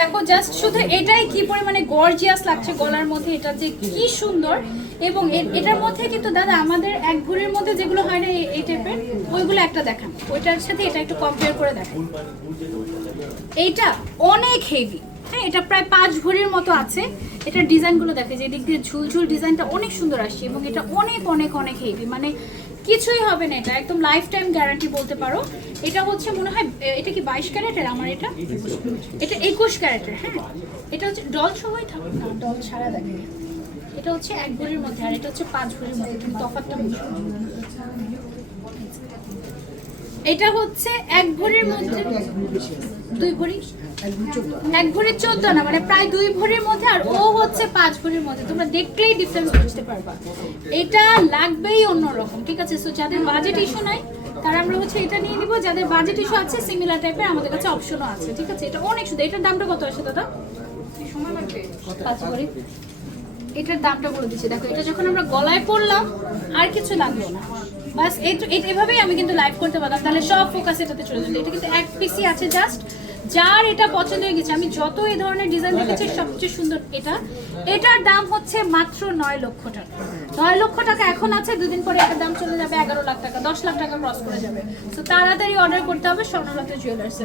দেখো জাস্ট শুধু এটাই কি পরিমাণে গর্জিয়াস লাগছে গলার মধ্যে, এটা যে কি সুন্দর। এবং এটার মধ্যে কিন্তু দাদা আমাদের এক ভরির মধ্যে যেগুলো হয় না এই টাইপের, ওইগুলো একটা দেখান, ওইটার সাথে এটা একটু কম্পেয়ার করে দেখেন। এইটা অনেক হেভি, হ্যাঁ এটা প্রায় 5 ভরির মতো আছে। এটার ডিজাইনগুলো দেখে যে দিক দিয়ে ঝুলঝুল ডিজাইনটা অনেক সুন্দর আসছে, এবং এটা অনেক অনেক অনেক হেভি, মানে কিছুই হবে না, এটা একদম লাইফ টাইম গ্যারান্টি বলতে পারো। এটা হচ্ছে মনে হয় এটা কি 22 ক্যারেটের, আমার এটা 21 ক্যারেটের। হ্যাঁ এটা হচ্ছে ডল সহই থাকুক না, ডল ছাড়া দেখে। এটা হচ্ছে 1 ভরির মধ্যে, আর এটা হচ্ছে 5 ভরির মধ্যে, কিন্তু তফাৎটা বুঝুন। এটা হচ্ছে 1 ভরির মধ্যে 2 ভরি, 1 ভরি 14 না, মানে প্রায় 2 ভরির মধ্যে, আর ও হচ্ছে 5 ভরির মধ্যে। তোমরা দেখলেই ডিফারেন্স বুঝতে পারবা, এটা লাগবেই অন্যরকম। ঠিক আছে, সো যাদের বাজেট ইস্যু নাই তারা আমরা হচ্ছে এটা নিয়ে নিব, যাদের বাজেট ইস্যু আছে সিমিলার টাইপের আমাদের কাছে অপশনও আছে। ঠিক আছে, এটা অনেক সুন্দর। এটার দামটা কত আসে দাদা? 5 ভরি। এটার দামটা বলে দিচ্ছি, দেখো এটা যখন আমরা গলায় পরলাম আর কিছু লাগলো না, বাস এভাবেই আমি কিন্তু লাইভ করতে পারলাম, তাহলে সব ফোকাস এটাতে চলে যেত। এটা কিন্তু এক পিসি আছে জাস্ট, যার এটা পছন্দ হয়ে গেছে। আমি যত এই ধরনের ডিজাইন দেখেছি সবচেয়ে সুন্দর এটা। এটার দাম হচ্ছে মাত্র 9 লক্ষ টাকা। 9 লক্ষ টাকা এখন আছে, 2 দিন পরে এটার দাম চলে যাবে 11 লাখ টাকা, 10 লাখ টাকা ক্রস করে যাবে। তো তাড়াতাড়ি অর্ডার করতে হবে স্বর্ণলতা জুয়েলার্সে।